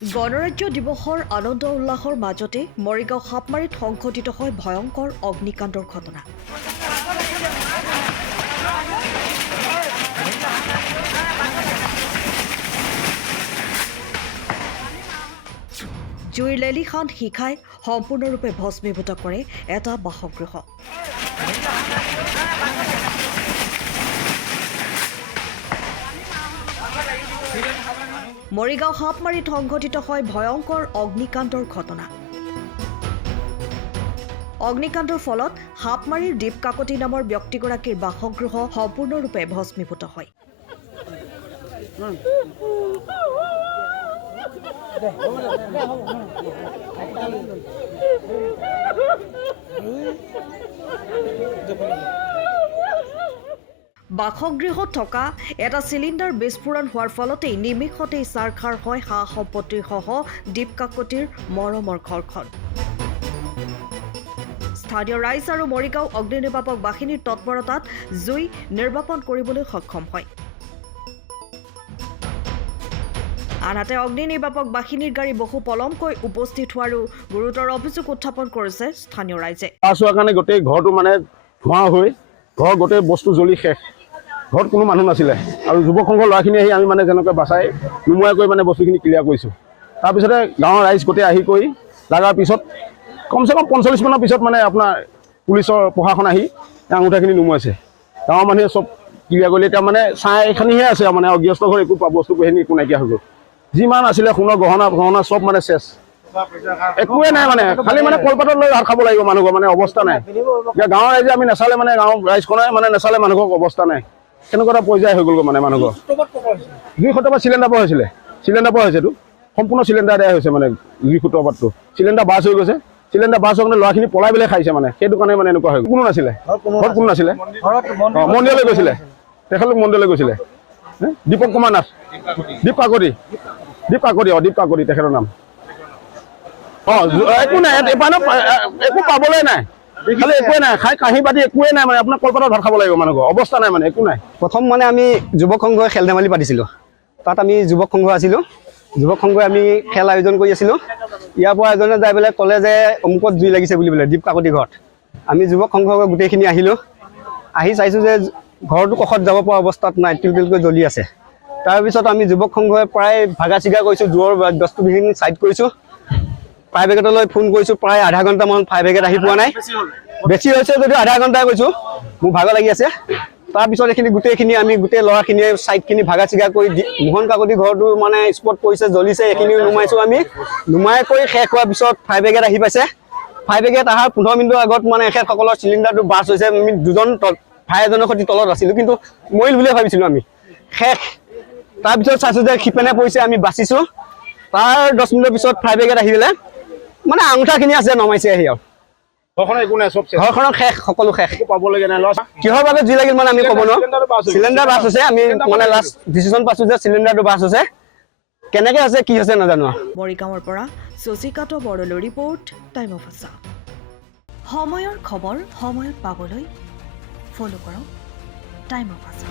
গণৰাজ্য দিৱসৰ আনন্দ উল্লাসৰ মাজতে মৰিগাঁও সাপমাৰীত সংঘটিত হয় ভয়ংকৰ অগ্নিকাণ্ডৰ ঘটনা। জুইৰ লেলিখান শিখাই সম্পূৰ্ণৰূপে ভস্মীভূত কৰে এটা বাসগৃহ। মৰিগাঁও সাপমাৰীত সংঘটিত হয় ভয়ংকৰ অগ্নিকাণ্ডৰ ঘটনা। অগ্নিকাণ্ডৰ ফলত সাপমাৰীৰ দীপ কাকতি নামৰ ব্যক্তিগৰাকীৰ বাসগৃহ সম্পূৰ্ণৰূপে ভস্মীভূত হয়। বাসগৃহত থকা এটা চিলিণ্ডাৰ বিস্ফোৰণ হোৱাৰ ফলতেই নিমিষতেই চাৰখাৰ হয় সা সম্পত্তিসহ দীপ কাকতিৰ মৰমৰ ঘৰখন। স্থানীয় ৰাইজ আৰু মৰিগাঁও অগ্নি নিৰ্বাপক বাহিনীৰ তৎপৰতাত জুই নিৰ্বাপন কৰিবলৈ সক্ষম হয়। আনহাতে অগ্নি নিৰ্বাপক বাহিনীৰ গাড়ী বহু পলমকৈ উপস্থিত হোৱাৰো গুৰুতৰ অভিযোগ উত্থাপন কৰিছে স্থানীয় ৰাইজে। চোৱাৰ কাৰণে গোটেই ঘৰটো মানে ধোঁৱা হৈ ঘৰ গোটেই বস্তু জ্বলি শেষ। ঘৰত কোনো মানুহ নাছিলে আৰু যুৱক সংঘৰ ল'ৰাখিনি আহি আমি মানে যেনেকৈ বাচাই নুমুৱাকৈ মানে বস্তুখিনি ক্লিয়াৰ কৰিছোঁ। তাৰপিছতে গাঁৱৰ ৰাইজ গোটেই আহি কৰি লগাৰ পিছত কমচে কম 45 মানৰ পিছত মানে আপোনাৰ পুলিচৰ প্ৰশাসন আহি আঙুঠাখিনি নুমুৱাইছে। গাঁৱৰ মানুহে চব ক্লিয়াৰ কৰিলে। এতিয়া মানে চাই এখানিহে আছে মানে অগৃহস্থ ঘৰ একো বস্তু বাহিনী একো নাইকিয়া হৈ গ'ল। যিমান আছিলে সোণৰ গহনা চব মানে চেছ, একোৱে নাই মানে খালি মানে কলপাতত লৈ ভাত খাব লাগিব মানুহৰ মানে অৱস্থা নাই। এতিয়া গাঁৱৰ ৰাইজে আমি নাচালে মানে গাঁৱৰ ৰাইজখনে মানে নাচালে মানুহৰ অৱস্থা নাই। কেনেকুৱা এটা পৰ্যায় হৈ গ'লগৈ মানে মানুহৰ। 200 টকা চিলিণ্ডাৰ পোৱা হৈছেতো সম্পূৰ্ণ চিলিণ্ডাৰ দিয়া হৈছে মানে 200 টকাটো চিলিণ্ডাৰ বাছ হৈ গৈছে। চিলিণ্ডাৰ বাছ হৈ ল'ৰাখিনি পলাই পেলাই খাইছে মানে সেইটো কাৰণে মানে এনেকুৱা হৈ গ'ল। কোনো নাছিলে ঘৰত কোনো নাছিলে। মন্দিৰলৈ গৈছিলে, তেখেতলোক মন্দিৰলৈ গৈছিলে। দীপক কুমাৰ নাথ, দীপ কাকতি তেখেতৰ নাম। একো নাই একো পাবলৈ নাই, খালি একোৱে নাই, খাই কাঁহী বাতি একোৱে নাই মানে আপোনাৰ কলপাতত ভাত খাব লাগিব মানুহৰ অৱস্থা নাই মানে একো নাই। প্ৰথম মানে আমি যুৱক সংঘই খেল ধেমালি পাতিছিলোঁ। তাত আমি যুৱক সংঘ আছিলোঁ। যুৱক সংঘই আমি খেল আয়োজন কৰি আছিলোঁ। ইয়াৰ পৰা এজনে যাই পেলাই ক'লে যে অমুকত জুই লাগিছে বুলি পেলাই দীপ কাকতি ঘৰত। আমি যুৱক সংঘ গোটেইখিনি আহিলোঁ। আহি চাইছোঁ যে ঘৰটো কাষত যাব পৰা অৱস্থাত নাই, টিলটিলকৈ জ্বলি আছে। তাৰপিছত আমি যুৱক সংঘই প্ৰায় ভাগা চিগা কৰিছোঁ, দূৰৰ বস্তুখিনি ছাইড কৰিছোঁ। ফায়াৰ ব্ৰিগেডলৈ ফোন কৰিছোঁ, প্ৰায় আধা ঘণ্টামান ফায়াৰ ব্ৰিগেড আহি পোৱা নাই। বেছি হৈছে যদিও আধা ঘণ্টাই কৈছোঁ, মোৰ ভাগৰ লাগি আছে। তাৰপিছত এইখিনি গোটেইখিনি আমি গোটেই ল'ৰাখিনিয়ে ছাইডখিনি ভাগা চিগা কৰি মোহন কাকতি ঘৰটো মানে স্পট পৰিছে, জ্বলিছে, এইখিনিও নুমাইছোঁ আমি। নুমাই কৰি শেষ হোৱাৰ পিছত ফায়াৰ ব্ৰিগেড আহি পাইছে। ফায়াৰ ব্ৰিগেড অহাৰ 15 মিনিটৰ আগত মানে এখেতসকলৰ চিলিণ্ডাৰটো বাছ হৈছে। আমি দুজন ভাই এজনৰ সৈতে তলত আছিলোঁ, কিন্তু মৰিল বুলিয়ে ভাবিছিলোঁ আমি। শেষ। তাৰপিছত চাইছোঁ যে সিপেনে পৰিছে, আমি বাচিছোঁ। তাৰ 10 মিনিটৰ পিছত ফায়াৰ ব্ৰিগেড আহি পেলাই মানে আঙুঠাখিনি আছে নমাইছে আহি আৰু ঘৰখনৰ শেষ, সকলো শেষ। কিহৰ বাবে জুই লাগিল মানে আমি ক'ব নোৱাৰোঁ। চিলিণ্ডাৰ বাছ হৈছে, আমি মানে লাষ্ট ডিচিশ্যন পাইছোঁ যে চিলিণ্ডাৰটো বাছ হৈছে। কেনেকৈ আছে কি হৈছে নাজানো। মৰিগাঁৱৰ পৰা শশীকান্ত বড়োলৈ ৰিপৰ্ট, টাইম অফ আছা। সময়ৰ খবৰ সময়ত পাবলৈ ফ'ল' কৰক টাইম অফ আছা।